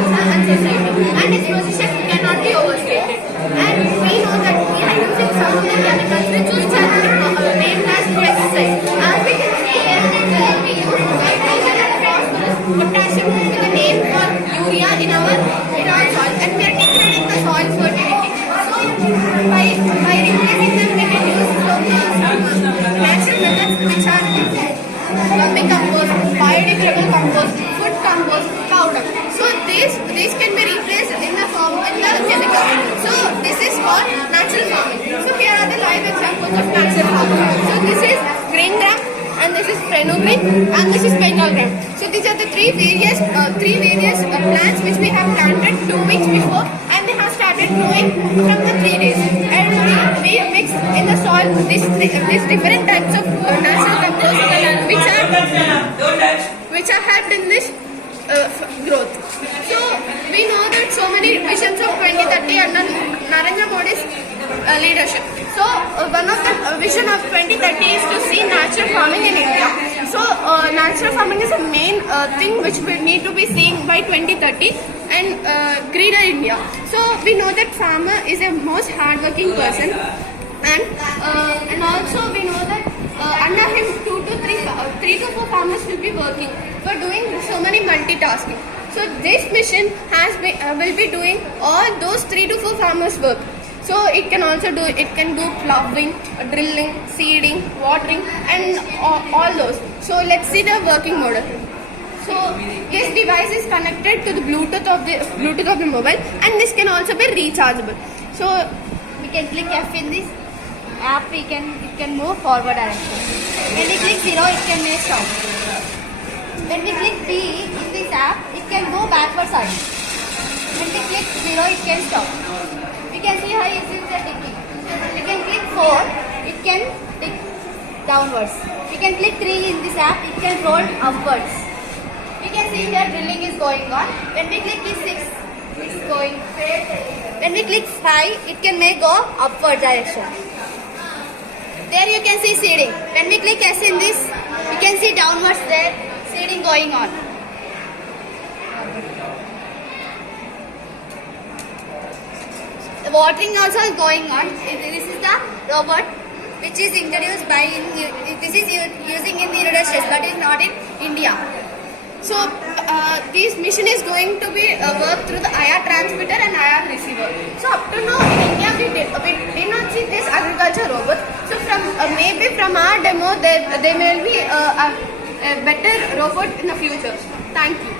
culture and society, and its position cannot be overstated. And we know that we are using some of the chemicals which was named as pesticides. As we can see here, we use nitrogen and phosphorus, potassium with the name called urea in our soil, and we are degrading the soil fertility. So by replacing them, we can use natural methods which are vermicompost, biodegradable compost, food compost, powder. So these can be replaced in the chemical. So this is called natural farming. So here are the live examples of natural farming. So this is green gram, and this is fenugreek, and this is Bengal gram. So these are the three various plants which we have planted 2 weeks before, and they have started growing from the 3 days. And we mix in the soil these different types of natural compost which are helped in this growth. So we know that so many visions of 2030 under Narendra Modi's leadership. So one of the vision of 2030 is to see natural farming in India. So natural farming is a main thing which we need to be seeing by 2030 and greener India. So we know that farmer is a most hardworking person, and also we know that under him 3 to 4 farmers will be working for doing so many multitasking. So this mission will be doing all those 3 to 4 farmers work. So it can do plowing, drilling, seeding, watering, and all those. So let's see the working model. So this device is connected to the Bluetooth of the mobile, and this can also be rechargeable. So we can click F in this app, it can move forward direction. When we click 0, it can make stop. When we click B in this app, it can go backward side. When we click 0, it can stop. We can see how it is ticking. We can click 4, it can tick downwards. We can click 3 in this app, it can roll upwards. We can see here drilling is going on. When we click 6, it's going. When we click 5, it can make go upward direction. There you can see seeding. When we click S in this, you can see downwards there, seeding going on. The watering also is going on. This is the robot which is introduced this is using in the United States, but it is not in India. So this mission is going to be worked through the IR transmitter and IR receiver. So up to now in India we did not see this agriculture robot. So maybe from our demo there may be a better robot in the future. Thank you.